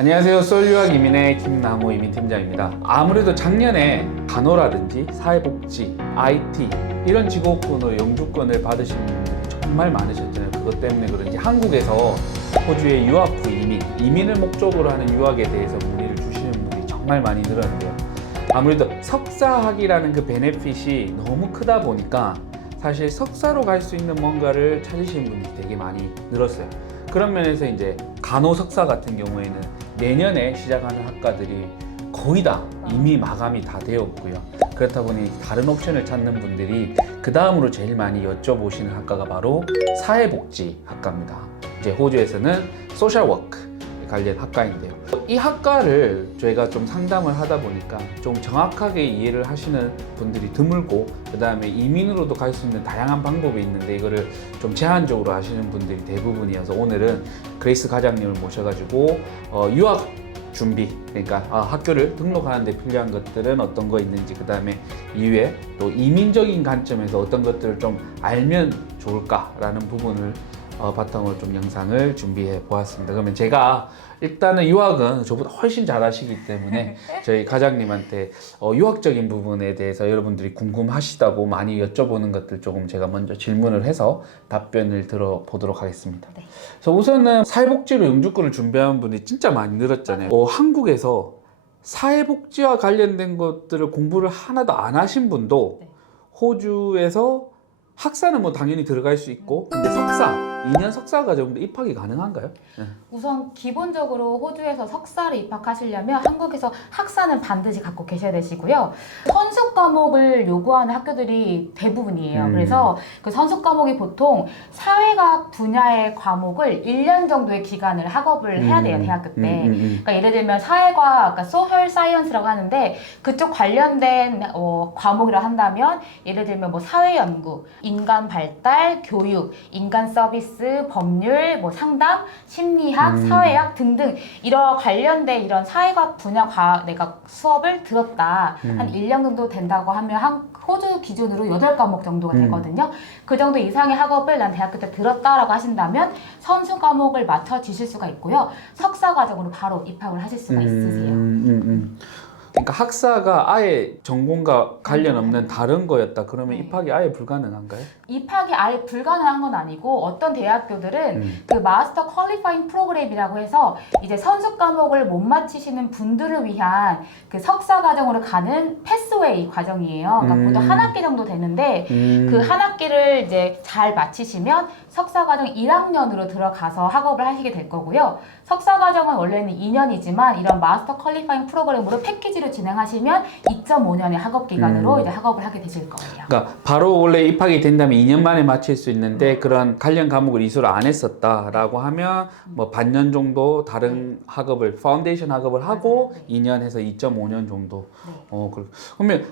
안녕하세요. 솔유학 이민의 김남호 이민팀장입니다. 아무래도 작년에 간호라든지 사회복지, IT 이런 직업군으로 영주권을 받으신 분들이 정말 많으셨잖아요. 그것 때문에 그런지 한국에서 호주의 유학 후 이민을 목적으로 하는 유학에 대해서 문의를 주시는 분들이 정말 많이 늘었는데요. 아무래도 석사학위라는 그 베네핏이 너무 크다 보니까 사실 석사로 갈 수 있는 뭔가를 찾으시는 분들이 되게 많이 늘었어요. 그런 면에서 이제 간호석사 같은 경우에는 내년에 시작하는 학과들이 거의 다 이미 마감이 다 되었고요. 그렇다 보니 다른 옵션을 찾는 분들이 그 다음으로 제일 많이 여쭤보시는 학과가 바로 사회복지학과입니다. 이제 호주에서는 소셜워크 관련 학과인데요. 이 학과를 저희가 좀 상담을 하다 보니까 좀 정확하게 이해를 하시는 분들이 드물고, 그 다음에 이민으로도 갈 수 있는 다양한 방법이 있는데 이거를 좀 제한적으로 하시는 분들이 대부분이어서 오늘은 그레이스 과장님을 모셔가지고 유학 준비, 그러니까 학교를 등록하는 데 필요한 것들은 어떤 거 있는지, 그 다음에 이후에 또 이민적인 관점에서 어떤 것들을 좀 알면 좋을까라는 부분을 바탕으로 좀 영상을 준비해 보았습니다. 그러면 제가 일단은 유학은 저보다 훨씬 잘하시기 때문에 저희 과장님한테 유학적인 부분에 대해서 여러분들이 궁금하시다고 많이 여쭤보는 것들 조금 제가 먼저 질문을 해서 답변을 들어보도록 하겠습니다. 네. 그래서 우선은 사회복지로 영주권을 준비하는 분이 진짜 많이 늘었잖아요. 한국에서 사회복지와 관련된 것들을 공부를 하나도 안 하신 분도 네. 호주에서 학사는 뭐 당연히 들어갈 수 있고, 근데 석사, 2년 석사 과정도 입학이 가능한가요? 네. 우선 기본적으로 호주에서 석사를 입학하시려면 한국에서 학사는 반드시 갖고 계셔야 되시고요. 선수 과목을 요구하는 학교들이 대부분이에요. 그래서 그 선수 과목이 보통 사회과학 분야의 과목을 1년 정도의 기간을 학업을 해야 돼요, 대학교 때. 그러니까 예를 들면 사회과학, 그러니까 소셜 사이언스라고 하는데 그쪽 관련된 과목이라 한다면 예를 들면 뭐 사회연구, 인간 발달, 교육, 인간 서비스, 법률, 뭐 상담, 심리학, 사회학 등등 이런 관련된 이런 사회과학 분야 내가 수업을 들었다. 한 1년 정도 된다고 하면 호주 기준으로 8과목 정도가 되거든요. 그 정도 이상의 학업을 난 대학교 때 들었다라고 하신다면 선수 과목을 맞춰지실 수가 있고요. 석사 과정으로 바로 입학을 하실 수가 있으세요. 그러니까 학사가 아예 전공과 관련 없는 다른 거였다 그러면 네. 입학이 아예 불가능한가요? 입학이 아예 불가능한 건 아니고 어떤 대학교들은 그 마스터 퀄리파잉 프로그램이라고 해서 이제 선수 과목을 못 마치시는 분들을 위한 그 석사 과정으로 가는 패스웨이 과정이에요. 그러니까 보통 한 학기 정도 되는데 그 한 학기를 이제 잘 마치시면 석사 과정 1학년으로 들어가서 학업을 하시게 될 거고요. 석사 과정은 원래는 2년이지만 이런 마스터 퀄리파잉 프로그램으로 패키지로 진행하시면 2.5년의 학업 기간으로 이제 학업을 하게 되실 거예요. 그러니까 바로 원래 입학이 된다면 2년 만에 마칠 수 있는데 그런 관련 과목을 이수를 안 했었다라고 하면 뭐 반년 정도 다른 학업을 파운데이션 학업을 하고 맞아요. 2년 해서 2.5년 정도. 네. 그러면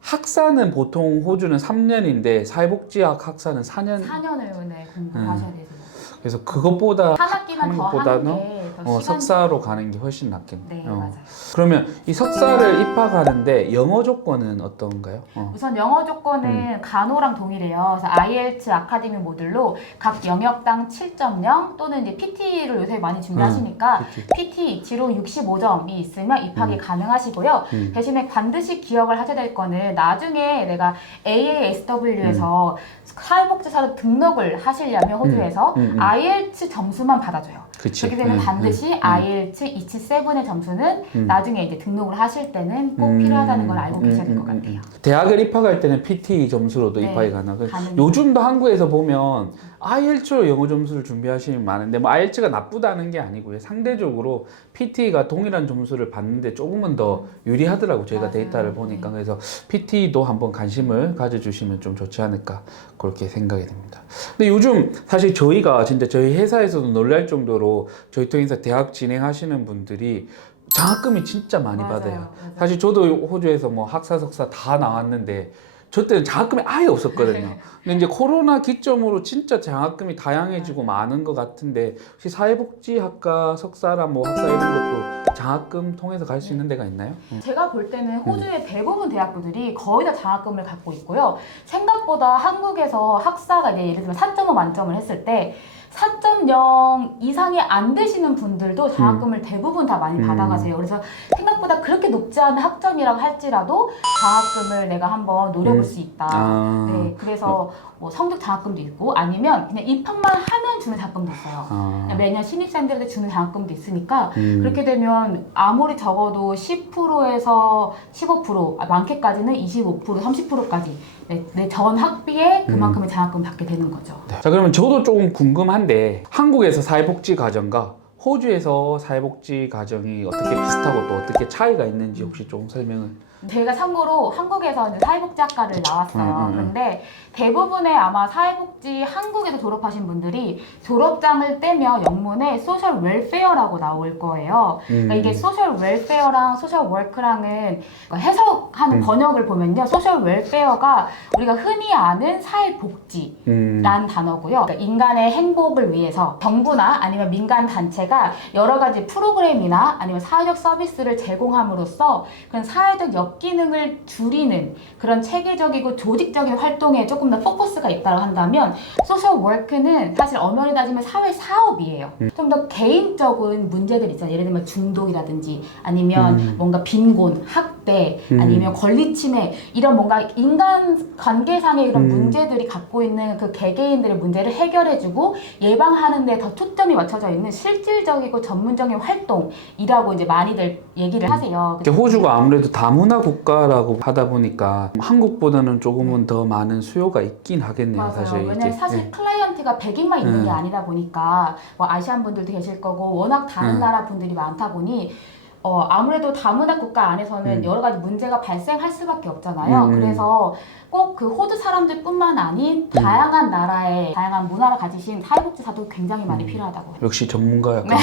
학사는 보통 호주는 3년인데 사회복지학 학사는 4년. 4년을 네, 공부를 하셔야 되세요. 그래서 그것보다 한 학기만 하는 더 것보다는 하는 게 더 시간이 석사로 가는 게 훨씬 낫겠네요. 네, 맞아요. 그러면 이 석사를 입학하는데 영어 조건은 어떤가요? 우선 영어 조건은 간호랑 동일해요. 그래서 IELTS 아카데미 모듈로 각 영역당 7.0 또는 이제 PT를 요새 많이 준비하시니까 PT 이치로 65점이 있으면 입학이 가능하시고요. 대신에 반드시 기억을 하셔야 될 거는 나중에 내가 AASW에서 사회복지사로 등록을 하시려면 호주에서 IELTS 점수만 받아줘요. 그치. 그렇기 때문에 반드시 IELTS 277의 점수는 나중에 이제 등록을 하실 때는 꼭 필요하다는 걸 알고 계셔야 될 것 같아요. 대학을 입학할 때는 PT 점수로도 네, 입학이 가능하고 가능해요. 요즘도 한국에서 보면 IELTS로 영어 점수를 준비하시는 분 많은데 뭐 IELTS가 나쁘다는 게 아니고요. 상대적으로 PT가 동일한 점수를 받는데 조금은 더 유리하더라고 저희가 맞아요. 데이터를 보니까. 그래서 PT도 한번 관심을 가져주시면 좀 좋지 않을까 그렇게 생각이 됩니다. 근데 요즘 사실 저희가 진짜 저희 회사에서도 놀랄 정도로 저희 통해서 대학 진행하시는 분들이 장학금이 진짜 많이 받아요. 맞아요. 사실 저도 호주에서 뭐 학사, 석사 다 나왔는데 저 때는 장학금이 아예 없었거든요. 근데 이제 코로나 기점으로 진짜 장학금이 다양해지고 많은 것 같은데 혹시 사회복지학과 석사나 뭐 학사 이런 것도 장학금 통해서 갈 수 있는 데가 있나요? 제가 볼 때는 호주의 대부분 대학교들이 거의 다 장학금을 갖고 있고요. 생각보다 한국에서 학사가 이제 예를 들면 4.5 만점을 했을 때 4.0 3.0 이상이 안 되시는 분들도 장학금을 대부분 다 많이 받아가세요. 그래서 생각보다 그렇게 높지 않은 학점이라고 할지라도 장학금을 내가 한번 노려볼 수 있다. 네, 그래서 뭐 성적 장학금도 있고 아니면 그냥 입학만 하면 주는 장학금도 있어요. 매년 신입생들한테 주는 장학금도 있으니까 그렇게 되면 아무리 적어도 10%에서 15%, 많게까지는 25%, 30%까지 내 전 학비에 그만큼의 장학금 받게 되는 거죠. 자, 그러면 저도 조금 궁금한데 한국에서 사회복지 과정과 호주에서 사회복지 과정이 어떻게 비슷하고 또 어떻게 차이가 있는지 혹시 조금 설명을. 제가 참고로 한국에서 이제 사회복지학과를 나왔어요. 그런데 대부분의 아마 사회복지 한국에서 졸업하신 분들이 졸업장을 떼면 영문에 소셜 웰페어라고 나올 거예요. 그러니까 이게 소셜 웰페어랑 소셜 워크랑은 해석하는 번역을 보면요. 소셜 웰페어가 우리가 흔히 아는 사회복지라는 단어고요. 그러니까 인간의 행복을 위해서 정부나 아니면 민간 단체가 여러 가지 프로그램이나 아니면 사회적 서비스를 제공함으로써 그런 사회적 역기능을 줄이는 그런 체계적이고 조직적인 활동에 조금 더 포커스가 있다고 한다면 소셜 워크는 사실 엄연히 따지면 사회 사업이에요. 좀 더 개인적인 문제들 있잖아요. 예를 들면 중독이라든지 아니면 뭔가 빈곤, 학대 아니면 권리 침해 이런 뭔가 인간 관계상의 이런 문제들이 갖고 있는 그 개개인들의 문제를 해결해주고 예방하는 데 더 초점이 맞춰져 있는 실질적이고 전문적인 활동이라고 이제 많이들 얘기를 하세요. 호주가 아무래도 다문화 국가라고 하다 보니까 한국보다는 조금은 더 많은 수요가 있긴 하겠네요. 맞아요. 사실 왜냐면 사실 클라이언트가 100인만 있는 게 아니다 보니까 뭐 아시안 분들도 계실 거고 워낙 다른 나라 분들이 많다 보니 아무래도 다문화 국가 안에서는 여러 가지 문제가 발생할 수밖에 없잖아요. 그래서 꼭 그 호주 사람들뿐만 아닌 다양한 나라의 다양한 문화를 가지신 사회복지사도 굉장히 많이 필요하다고. 역시 전문가 약간.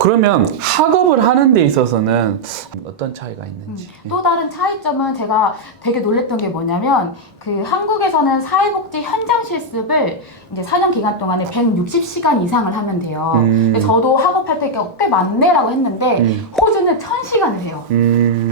그러면 학업을 하는 데 있어서는 어떤 차이가 있는지. 또 다른 차이점은 제가 되게 놀랬던 게 뭐냐면 그 한국에서는 사회복지 현장 실습을 이제 4년 기간 동안에 160시간 이상을 하면 돼요. 근데 저도 학업할 때 꽤 많네라고 했는데 호주는 1000시간을 해요.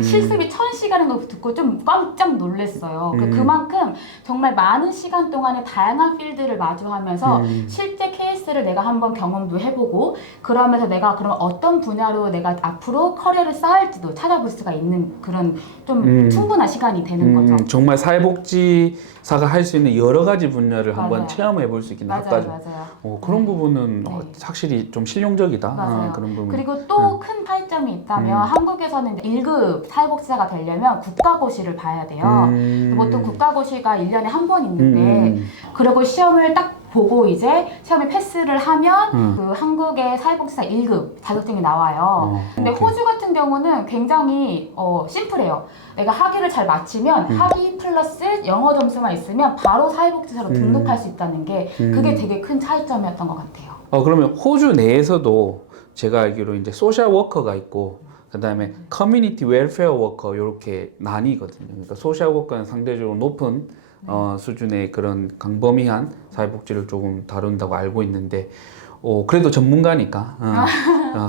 실습이 1000시간인 걸 듣고 좀 깜짝 놀랐어요. 그만큼 정말 많은 시간 동안에 다양한 필드를 마주하면서 실제 케이스를 내가 한번 경험도 해보고 그러면서 내가 그럼 어떤 분야로 내가 앞으로 커리어를 쌓을지도 찾아볼 수가 있는 그런 좀 충분한 시간이 되는 거죠. 정말 사회복지사가 할 수 있는 여러 가지 분야를 맞아요. 한번 체험해 볼 수 있는 학과죠. 맞아요. 그런 부분은 확실히 좀 실용적이다. 맞아요. 그런 부분. 그리고 또 큰 차이점이 있다면 한국에서는 1급 사회복지사가 되려면 국가고시를 봐야 돼요. 보통 국가고시가 1년에 한 번 있는데 그리고 시험을 딱 보고 이제 시험에 패스를 하면 그 한국의 사회복지사 1급 자격증이 나와요. 근데 호주 같은 경우는 굉장히 심플해요. 내가 학위를 잘 마치면 학위 플러스 영어 점수만 있으면 바로 사회복지사로 등록할 수 있다는 게 그게 되게 큰 차이점이었던 것 같아요. 그러면 호주 내에서도 제가 알기로 이제 소셜 워커가 있고 그 다음에 커뮤니티 웰페어 워커 이렇게 나뉘거든요. 그러니까 소셜 워커는 상대적으로 높은 수준의 그런 광범위한 사회복지를 조금 다룬다고 알고 있는데 그래도 전문가니까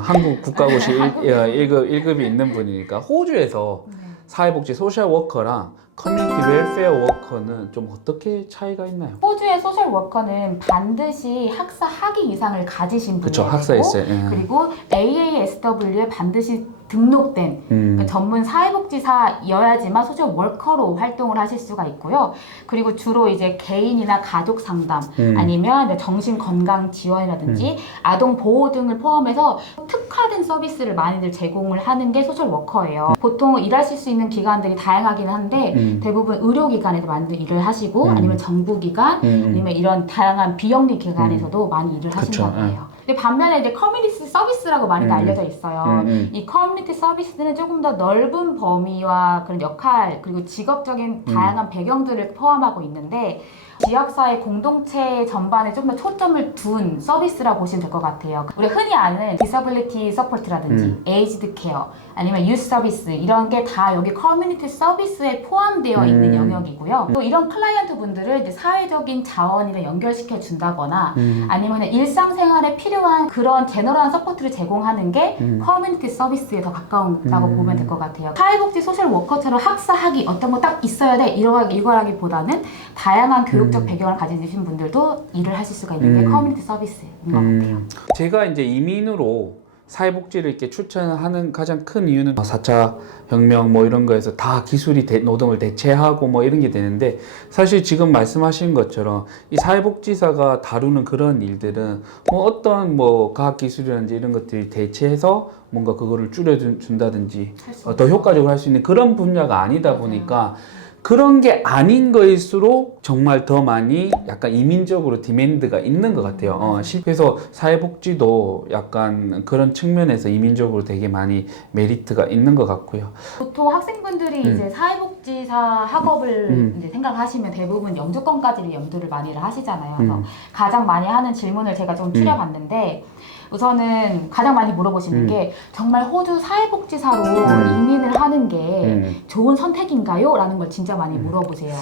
한국 국가고시 1급이 있는 분이니까 호주에서 사회복지 소셜 워커랑 커뮤니티 웰페어 워커는 좀 어떻게 차이가 있나요? 호주의 소셜 워커는 반드시 학사 학위 이상을 가지신 분이고 그렇죠, 학사 있어요. 그리고 AASW에 반드시 등록된 그러니까 전문 사회복지사여야지만 소셜 워커로 활동을 하실 수가 있고요. 그리고 주로 이제 개인이나 가족 상담 아니면 정신 건강 지원이라든지 아동 보호 등을 포함해서 특화된 서비스를 많이들 제공을 하는 게 소셜 워커예요. 보통 일하실 수 있는 기관들이 다양하긴 한데 대부분 의료기관에서 많이 일을 하시고 아니면 정부기관 아니면 이런 다양한 비영리 기관에서도 많이 일을 하신다고 해요. 근데 반면에 이제 커뮤니티 서비스라고 많이 알려져 있어요. 이 커뮤니티 서비스는 조금 더 넓은 범위와 그런 역할 그리고 직업적인 다양한 배경들을 포함하고 있는데 지역사회 공동체 전반에 조금 더 초점을 둔 서비스라고 보시면 될 것 같아요. 우리 흔히 아는 디서빌리티 서포트라든지 에이지드 케어 아니면 유스 서비스 이런 게 다 여기 커뮤니티 서비스에 포함되어 있는 영역이고요. 또 이런 클라이언트 분들을 이제 사회적인 자원이나 연결시켜 준다거나 아니면 일상생활에 필요한 그런 제너럴한 서포트를 제공하는 게 커뮤니티 서비스에 더 가까운다고 보면 될 것 같아요. 사회복지 소셜 워커처럼 학사 학위 어떤 거 딱 있어야 돼 이거라기보다는 다양한 교육 그쪽 배경을 가지신 분들도 일을 하실 수가 있는 게 커뮤니티 서비스인 것 같아요. 제가 이제 이민으로 사회복지를 이렇게 추천하는 가장 큰 이유는 4차 혁명 뭐 이런 거에서 다 기술이 노동을 대체하고 뭐 이런 게 되는데, 사실 지금 말씀하신 것처럼 이 사회복지사가 다루는 그런 일들은 뭐 어떤 뭐 과학기술이라든지 이런 것들이 대체해서 뭔가 그거를 줄여준다든지 더 효과적으로 할 수 있는 그런 분야가 아니다 보니까 그런 게 아닌 거일수록 정말 더 많이 약간 이민적으로 디맨드가 있는 것 같아요. 그래서 사회복지도 약간 그런 측면에서 이민적으로 되게 많이 메리트가 있는 것 같고요. 보통 학생분들이 이제 사회복지사 학업을 이제 생각하시면 대부분 영주권까지를 염두를 많이 하시잖아요. 그래서 가장 많이 하는 질문을 제가 좀 추려봤는데, 우선은 가장 많이 물어보시는 게 정말 호주 사회복지사로 이민을 하는 게 좋은 선택인가요? 라는 걸 진짜 많이 물어보세요.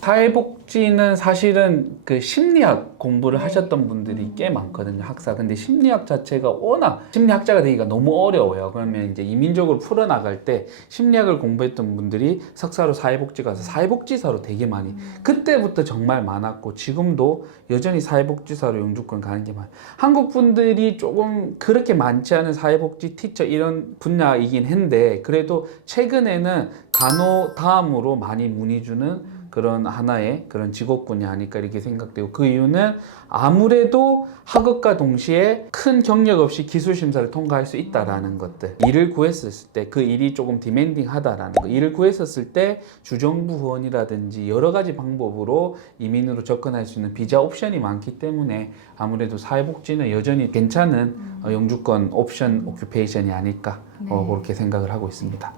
사회복지는 사실은 그 심리학 공부를 하셨던 분들이 꽤 많거든요, 학사. 근데 심리학 자체가 워낙 심리학자가 되기가 너무 어려워요. 그러면 이제 이민적으로 풀어나갈 때 심리학을 공부했던 분들이 석사로 사회복지 가서 사회복지사로 되게 많이, 그때부터 정말 많았고 지금도 여전히 사회복지사로 영주권 가는 게 많아요. 한국 분들이 조금 그렇게 많지 않은 사회복지 티처 이런 분야이긴 한데, 그래도 최근에는 간호 다음으로 많이 문의 주는 그런 하나의 그런 직업군이 아닐까 이렇게 생각되고, 그 이유는 아무래도 학업과 동시에 큰 경력 없이 기술 심사를 통과할 수 있다라는 것들, 일을 구했을 때 그 일이 조금 디맨딩하다라는 거, 일을 구했었을 때 주정부 후원이라든지 여러 가지 방법으로 이민으로 접근할 수 있는 비자 옵션이 많기 때문에 아무래도 사회복지는 여전히 괜찮은 영주권 옵션 오큐페이션이 아닐까 그렇게 생각을 하고 있습니다.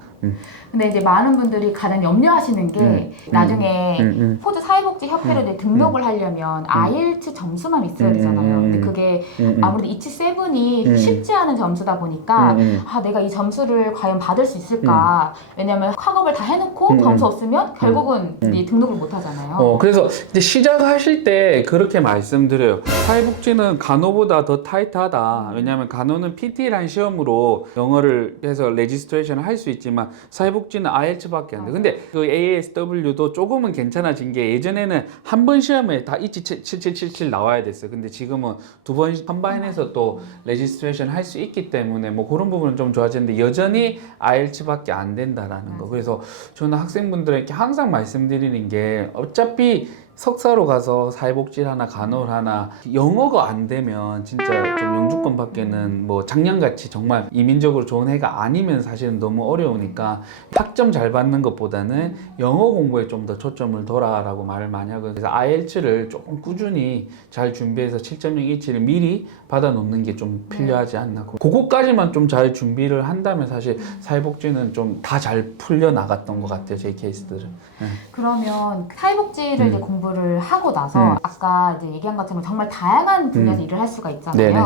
근데 이제 많은 분들이 가장 염려하시는 게 나중에 호주 사회복지협회로 이제 등록을 하려면 IELTS 점수만 있어야 되잖아요. 근데 그게 아무래도 ET7이 쉽지 않은 점수다 보니까 아, 내가 이 점수를 과연 받을 수 있을까? 왜냐면 학업을 다 해놓고 점수 없으면 결국은 이제 등록을 못 하잖아요. 그래서 이제 시작하실 때 그렇게 말씀드려요. 사회복지는 간호보다 더 타이트하다. 왜냐하면 간호는 PT라는 시험으로 영어를 해서 레지스트레이션을 할 수 있지만 사회복지는 IELTS밖에 안 돼. 근데 그 AASW도 조금은 괜찮아진 게, 예전에는 한 번 시험에 다 ET 7777 나와야 됐어요. 근데 지금은 두 번 컴바인해서 또 레지스트레이션 할 수 있기 때문에 뭐 그런 부분은 좀 좋아졌는데 여전히 IELTS밖에 안 된다라는 거. 그래서 저는 학생분들에게 항상 말씀드리는 게, 어차피 석사로 가서 사회복지를 하나 간호를 하나 영어가 안 되면 진짜 좀 영주권 받기는 뭐 작년같이 정말 이민적으로 좋은 해가 아니면 사실은 너무 어려우니까 학점 잘 받는 것보다는 영어 공부에 좀 더 초점을 둬라라고 말을 많이 하거든요. 그래서 IELTS를 조금 꾸준히 잘 준비해서 7.027을 미리 받아 놓는 게 좀 필요하지 않나. 그거까지만 좀 잘 준비를 한다면 사실 사회복지는 좀 다 잘 풀려 나갔던 것 같아요, 제 케이스들은. 그러면 사회복지를 이제 공부를 하고 나서 아까 이제 얘기한 것처럼 정말 다양한 분야에서 일을 할 수가 있잖아요. 네네.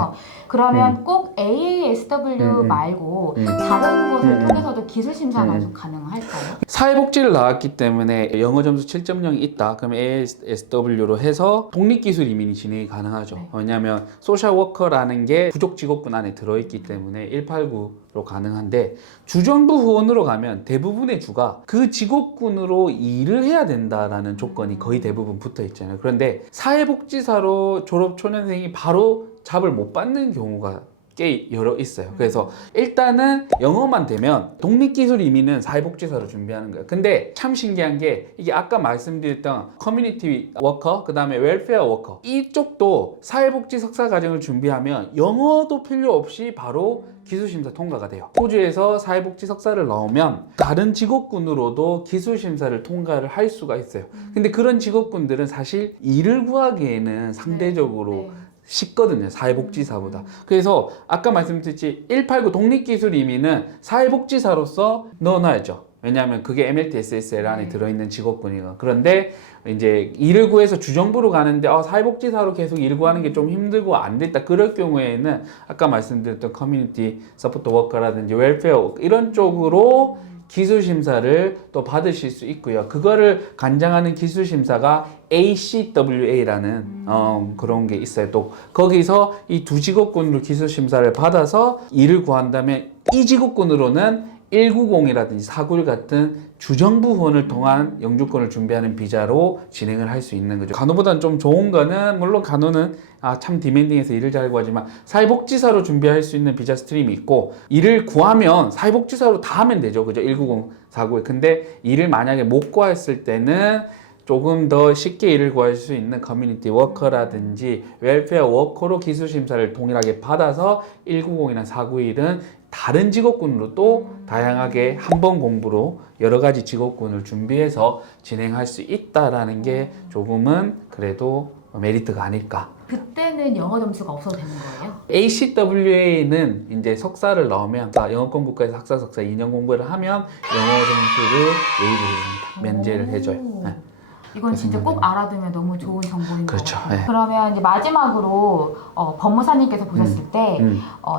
그러면 꼭 AASW 말고 다른 곳을 통해서도 기술 심사가 좀 가능할까요? 사회복지를 나왔기 때문에 영어 점수 7.0이 있다. 그럼 ASW로 해서 독립기술 이민이 진행이 가능하죠. 네. 왜냐하면 소셜워커라는 게 부족 직업군 안에 들어있기 때문에 189로 가능한데, 주정부 후원으로 가면 대부분의 주가 그 직업군으로 일을 해야 된다라는 조건이 거의 대부분 붙어 있잖아요. 그런데 사회복지사로 졸업 초년생이 바로 잡을 못 받는 경우가 꽤 여러 있어요. 그래서 일단은 영어만 되면 독립기술 이민은 사회복지사로 준비하는 거예요. 근데 참 신기한 게, 이게 아까 말씀드렸던 커뮤니티 워커, 그 다음에 웰페어 워커, 이쪽도 사회복지 석사 과정을 준비하면 영어도 필요 없이 바로 기술심사 통과가 돼요. 호주에서 사회복지 석사를 나오면 다른 직업군으로도 기술심사를 통과를 할 수가 있어요. 근데 그런 직업군들은 사실 일을 구하기에는 상대적으로 쉽거든요, 사회복지사보다. 그래서 아까 말씀드렸지, 189 독립기술 이민은 사회복지사로서 넣어놔야죠. 왜냐하면 그게 MLTSSL 안에 들어있는 직업군이고. 그런데 이제 일을 구해서 주정부로 가는데 사회복지사로 계속 일을 구하는 게 좀 힘들고 안 됐다, 그럴 경우에는 아까 말씀드렸던 커뮤니티 서포트 워커라든지 웰페어 이런 쪽으로 기술 심사를 또 받으실 수 있고요. 그거를 관장하는 기술 심사가 ACWA라는 그런 게 있어요. 또 거기서 이 두 직업군으로 기술 심사를 받아서 일을 구한다면 이 직업군으로는 190이라든지 491 같은 주정부 후원을 통한 영주권을 준비하는 비자로 진행을 할 수 있는 거죠. 간호보다는 좀 좋은 거는 물론 간호는 참 디맨딩해서 일을 잘 구하지만 사회복지사로 준비할 수 있는 비자 스트림이 있고 일을 구하면 사회복지사로 다 하면 되죠. 그죠? 190, 491. 근데 일을 만약에 못 구했을 때는 조금 더 쉽게 일을 구할 수 있는 커뮤니티 워커라든지 웰페어 워커로 기술 심사를 동일하게 받아서 190이나 491은 다른 직업군으로 또 다양하게 한 번 공부로 여러 가지 직업군을 준비해서 진행할 수 있다라는 게 조금은 그래도 메리트가 아닐까. 그때는 영어 점수가 없어도 되는 거예요? ACWA는 이제 석사를 넣으면 영어권 국가에서 학사 석사 2년 공부를 하면 영어 점수를 웨이브를 해줍니다. 면제를 해줘요. 네. 이건 진짜 꼭 알아두면 너무 좋은 정보인 그렇죠. 것 같아요. 네. 그러면 이제 마지막으로 법무사님께서 보셨을 때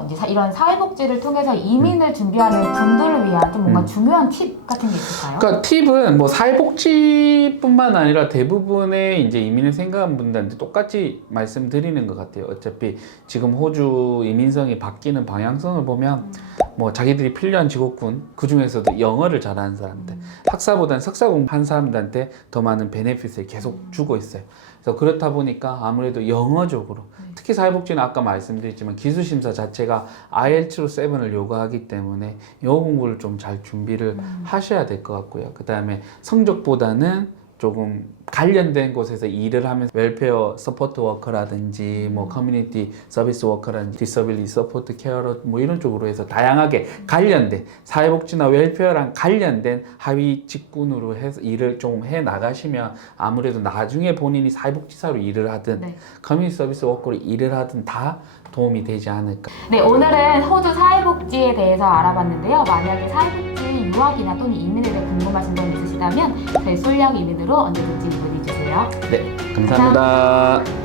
이제 이런 사회복지를 통해서 이민을 준비하는 분들을 위한 좀 뭔가 중요한 팁 같은 게 있을까요? 그러니까 팁은 뭐 사회복지뿐만 아니라 대부분의 이제 이민을 생각한 분들한테 똑같이 말씀드리는 것 같아요. 어차피 지금 호주 이민성이 바뀌는 방향성을 보면 뭐 자기들이 필요한 직업군 그 중에서도 영어를 잘하는 사람들 학사보다는 석사 공부한 사람들한테 더 많은 베네핏을 계속 주고 있어요. 그래서 그렇다 보니까 아무래도 영어적으로 특히 사회복지는 아까 말씀드렸지만 기술심사 자체가 IELTS로 7을 요구하기 때문에 영어 공부를 좀 잘 준비를 하셔야 될 것 같고요. 그 다음에 성적보다는 조금 관련된 곳에서 일을 하면서 웰페어 서포트 워커라든지 뭐 커뮤니티 서비스 워커라든지 디서빌리티 서포트 케어러 뭐 이런 쪽으로 해서 다양하게 관련된 사회복지나 웰페어랑 관련된 하위 직군으로 해서 일을 좀 해 나가시면 아무래도 나중에 본인이 사회복지사로 일을 하든 커뮤니티 서비스 워커로 일을 하든 다 도움이 되지 않을까. 네, 오늘은 호주 사회복지에 대해서 알아봤는데요. 만약에 사회복지 유학이나 또는 이민에 대해 궁금하신 점 있으시다면 저희 솔량 이민으로 언제든지 문의 주세요. 네, 감사합니다.